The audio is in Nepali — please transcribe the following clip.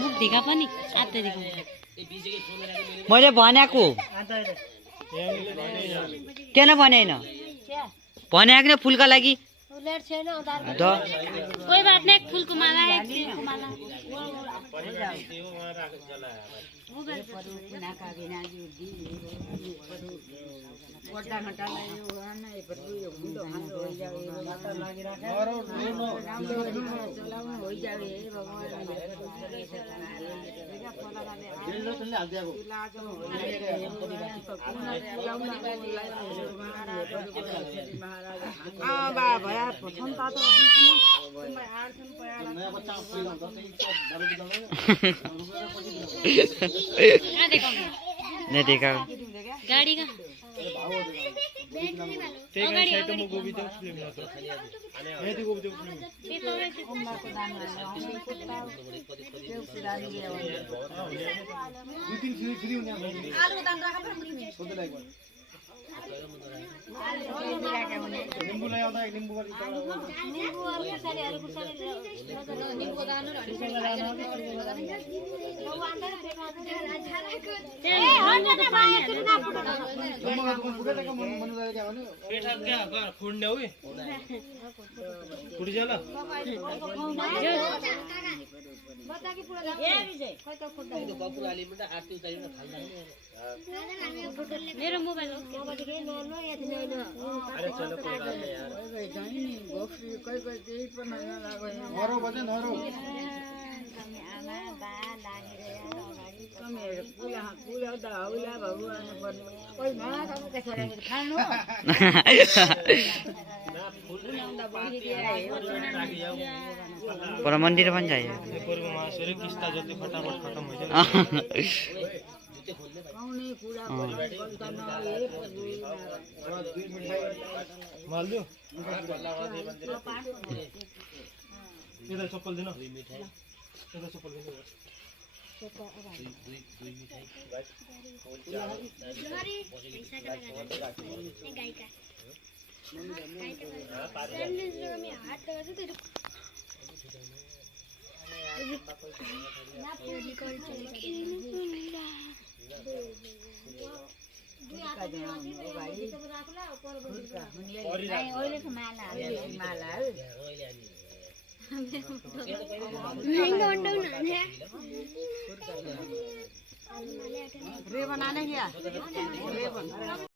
मुख ढिका पनि आत्तै देखा मैले भनेको किन भनेन भनेको नि फुलका लागि कोही बात नहीं फूल को माला है नहीं देखा गाड़ी का निम्बू ले आता है निम्बू वाली निम्बू और सारे अरु सारे निम्बू दानो वो अंदर देखा ए हट ना भाई सुन ना फुटो नम्बर दुकान फुटे का मन जाए क्या भने पेठा क्या फुड्ने हो फुटी जाला बता कि पूरा ए विजय कोई तो फुट्दा तो बाबू आली में आरती उतारी ना खाल्दा मेरो मोबाइल हो के नो नो या थिन नो अरे चलो कोई बात नहीं यार गई जाई नि बॉक्स कोई कोई त्यही पण नयाँ लाग्यो नरो बजे नरो आमा बा लागि रे अगाडि कमे पुला पुला दा हौला भगवान पर्ने कोही नला त के छोरा खानु ना फुल ल्याउँदा बढी दिएर पर मंदिर बन जाए पूर्व महाशय किस्ता जति फटाफट खत्म हो जाए कौने कुरा बोल्दा न ए दुई मिठाई माल दो इधर चप्पल देना मिठाई इधर चप्पल देना दुई मिठाई रे बनाने क्या